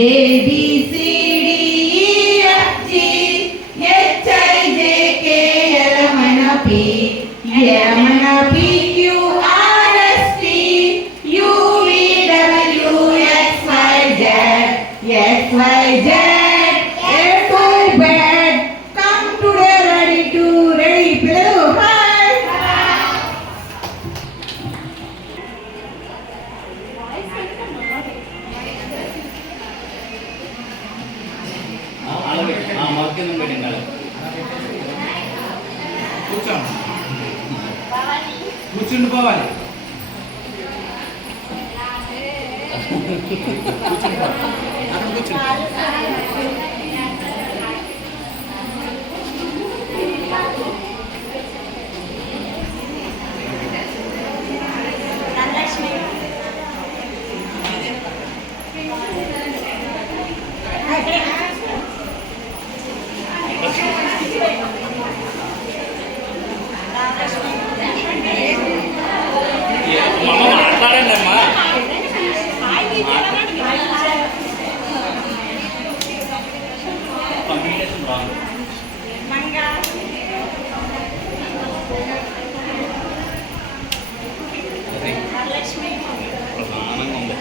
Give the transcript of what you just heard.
A B C D E F G H I J K L M N O P M N O P Q R S T U V W X Y Z X Y Z A for bed. Come today ready pillalu. Hi. కూర్చుండి పోవాలి అక్కడ కూర్చుండి మాట్లాడండి అమ్మా communication రాదు ప్రధానంగా ఉంది